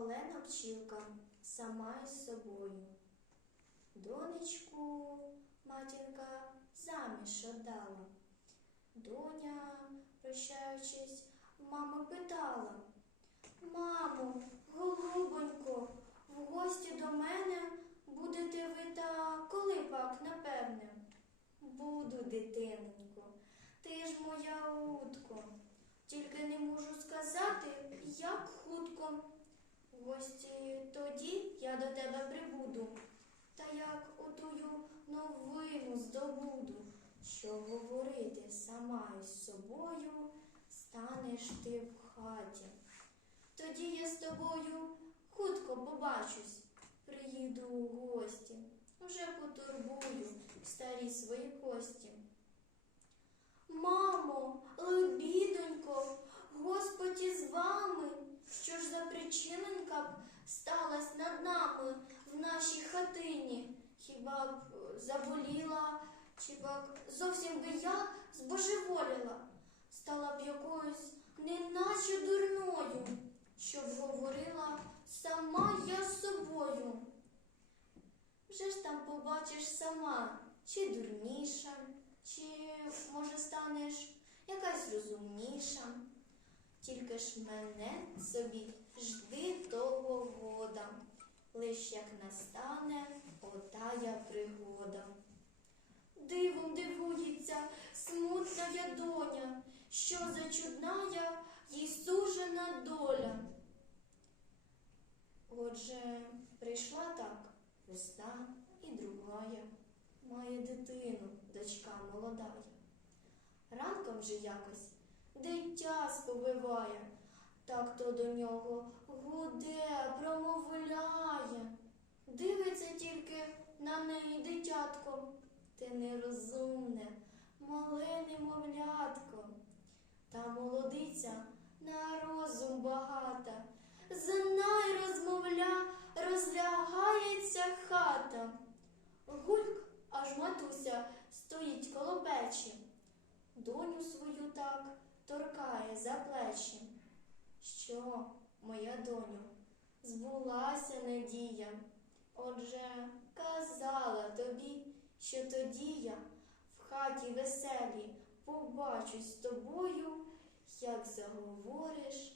Олена Пчілка сама із собою. Донечку матінка заміж отдала. Доня, прощаючись, в мами питала. Мамо, голубонько, в гості до мене будете ви та коли пак, напевне? Буду, дитинонько, ти ж моя утко. Тільки не можу сказати, як хутко. Гості тоді я до тебе прибуду, та як отую новину здобуду, що говорити сама із собою станеш ти в хаті. Тоді я з тобою хутко побачусь, приїду у гості, вже потурбую старі свої кості. Мамо, лебідонько, Господі з вами, що ж за причиненька б сталась над нами в нашій хатині? Хіба б е, заболіла, чи б зовсім би я збожеволіла, стала б якоюсь неначе дурною, щоб говорила сама я з собою. Вже ж там побачиш сама, чи дурніша, чи, може, станеш якась розумніша. Тільки ж мене собі жди того года, лиш як настане отая пригода. Дивом дивується смутна я доня, що за чудная їй сужена доля. Отже, прийшла так весна і другая, має дитину, дочка молодая. Ранком же якось дитя сповиває, так то до нього гуде, промовляє. Дивиться тільки на неї дитятко, те нерозумне, мале немовлятко. Та молодиця на розум багата, знай розмовля, розлягається хата. Гульк, аж матуся стоїть коло печі, доню свою так торкає за плечі. Що, моя доню, збулася надія. Отже, казала тобі, що тоді я в хаті веселій побачусь з тобою, як заговориш